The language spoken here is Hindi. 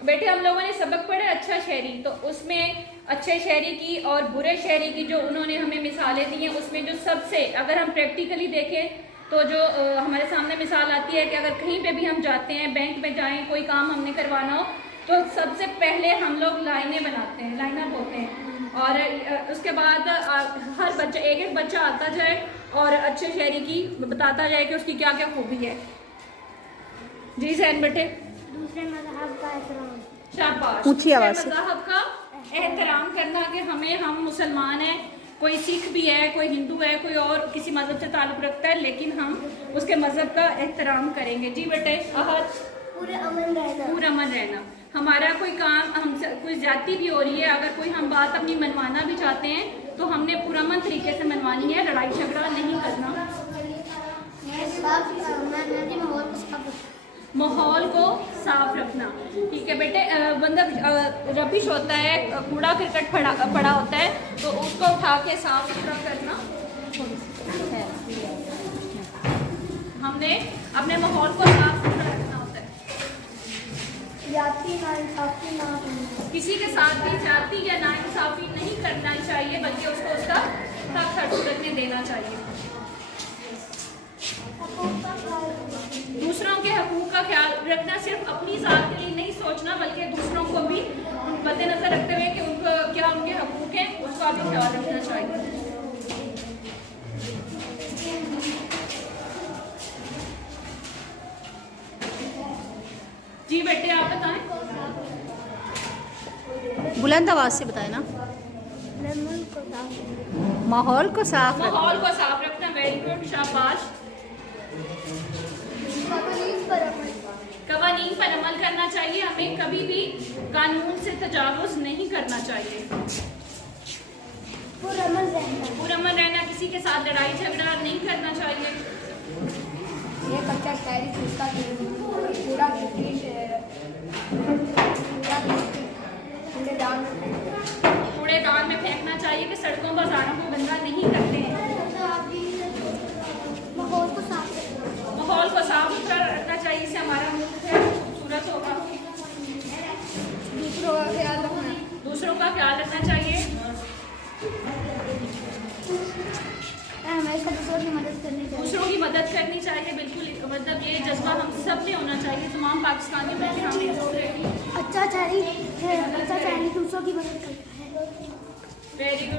बेटे हम लोगों ने सबक पढ़ा अच्छा शहरी, तो उसमें अच्छे शहरी की और बुरे शहरी की जो उन्होंने हमें मिसालें दी हैं, उसमें जो सबसे अगर हम प्रैक्टिकली देखें तो जो हमारे सामने मिसाल आती है कि अगर कहीं पे भी हम जाते हैं, बैंक में जाएं, कोई काम हमने करवाना हो, तो सबसे पहले हम लोग लाइनें बनाते हैं, लाइनअप होते हैं, और उसके बाद हर बच्चा एक एक बच्चा आता जाए और अच्छे शहरी की बताता जाए कि उसकी क्या क्या खूबी है। जी सैन बेटे। दूसरे मज़हब का एहतराम। शाबाश। ऊंची आवाज से। मज़हब का एहतराम करना कि हम मुसलमान हैं, कोई सिख भी है, कोई हिंदू है, कोई और किसी मज़हब से ताल्लुक़ रखता है, लेकिन हम उसके मज़हब का एहतराम करेंगे। जी बेटे। अहद। पुरअमन रहना। पुरअमन रहना। हमारा कोई काम हमसे कोई ज्यादती भी हो रही है, अगर कोई हम बात अपनी मनवाना भी चाहते हैं तो हमने पुरअमन तरीके से मनवानी है, लड़ाई झगड़ा नहीं करना। माहौल को साफ रखना। ठीक है बेटे। बंदा रबिश होता है, कूड़ा करकट पड़ा होता है, तो उसको उठा के साफ सुथरा करना। हमने अपने माहौल को साफ सुथरा रखना होता है। जाति नाइंसाफी ना करना। किसी के साथ भी जाति या नाइंसाफी नहीं करना चाहिए, बल्कि उसको उसका हक हर सूरत में देना चाहिए। दूसरों के हकूक का ख्याल रखना, सिर्फ अपनी जात के लिए नहीं सोचना, बल्कि दूसरों को भी मद्देनजर रखते हुए कि उनको क्या उनके हकूक हैं, उसका भी ख्याल रखना चाहिए। जी बेटे आप बताएं। बुलंद आवाज से बताए ना। माहौल को साफ रखना। माहौल को साफ रखना। वेरी गुड, शाबाश। कवानीन पर अमल करना चाहिए, हमें कभी भी कानून से तजावुज नहीं करना चाहिए। पुरअमन रहना, किसी के साथ लड़ाई झगड़ा नहीं करना चाहिए। ये कच्चा शायरी पूरा कूड़ेदान में फेंकना चाहिए कि सड़कों बाजारों को गंदा नहीं करते हैं। माहौल को साफ रखना। माहौल को साफ सुथरा रखना चाहिए, इससे हमारा मुल्क है खूबसूरत होगा। दूसरों का ख्याल रखना। दूसरों का ख्याल रखना चाहिए। हमेशा दूसरों की मदद करनी चाहिए। दूसरों की मदद करनी चाहिए, बिल्कुल। मतलब ये जज्बा हम सब में होना चाहिए, तमाम पाकिस्तानी में भी हमें अच्छा शायरी दूसरों की मदद करता है। Very good.